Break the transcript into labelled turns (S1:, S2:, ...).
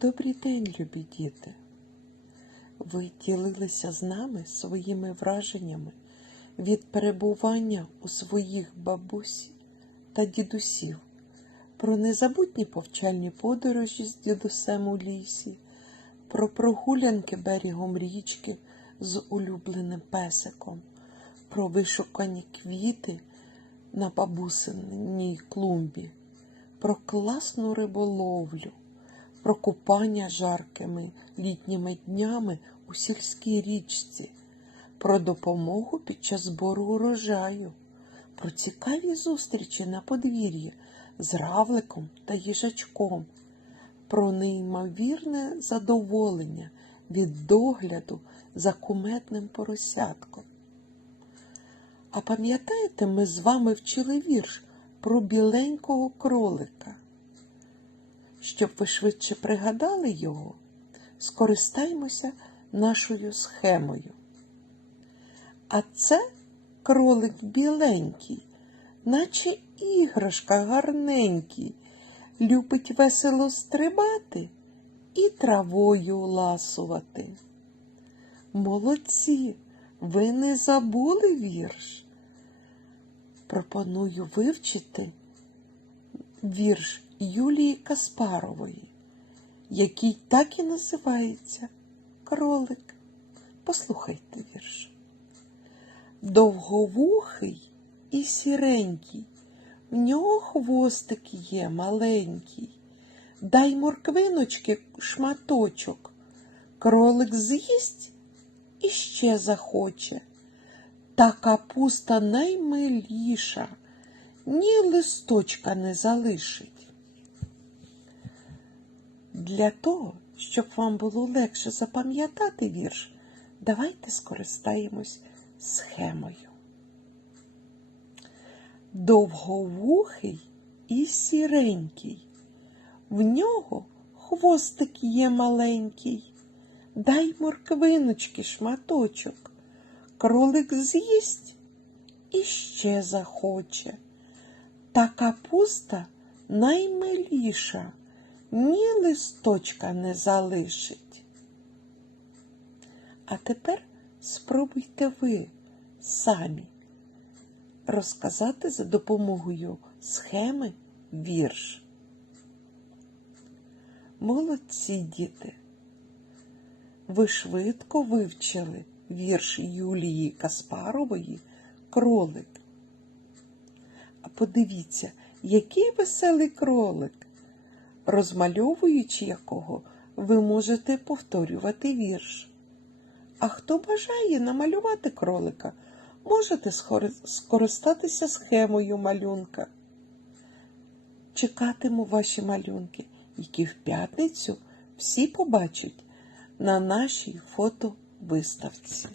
S1: Добрий день, любі діти! Ви ділилися з нами своїми враженнями від перебування у своїх бабусі та дідусів, про незабутні повчальні подорожі з дідусем у лісі, про прогулянки берегом річки з улюбленим песиком, про вишукані квіти на бабусиній клумбі, про класну риболовлю про купання жаркими літніми днями у сільській річці, про допомогу під час збору урожаю, про цікаві зустрічі на подвір'ї з равликом та їжачком, про неймовірне задоволення від догляду за куметним поросятком. А пам'ятаєте, ми з вами вчили вірш про біленького кролика? Щоб ви швидше пригадали його, скористаймося нашою схемою. А це кролик біленький, наче іграшка гарненький, любить весело стрибати і травою ласувати. Молодці, ви не забули вірш? Пропоную вивчити вірш Юлії Каспарової, який так і називається Кролик. Послухайте вірш. Довговухий і сіренький, в нього хвостик є маленький. Дай морквиночки шматочок, кролик з'їсть і ще захоче. Та капуста наймиліша, ні листочка не залишить. Для того, щоб вам було легше запам'ятати вірш, давайте скористаємось схемою. Довговухий і сіренький, в нього хвостик є маленький. Дай морквиночки шматочок, кролик з'їсть і ще захоче. Та капуста наймиліша ні листочка не залишить. А тепер спробуйте ви самі розказати за допомогою схеми вірш. Молодці діти! Ви швидко вивчили вірш Юлії Каспарової кролик. А подивіться, який веселий кролик розмальовуючи якого, ви можете повторювати вірш. А хто бажає намалювати кролика, можете скористатися схемою малюнка. Чекатиму ваші малюнки, які в п'ятницю всі побачать на нашій фотовиставці.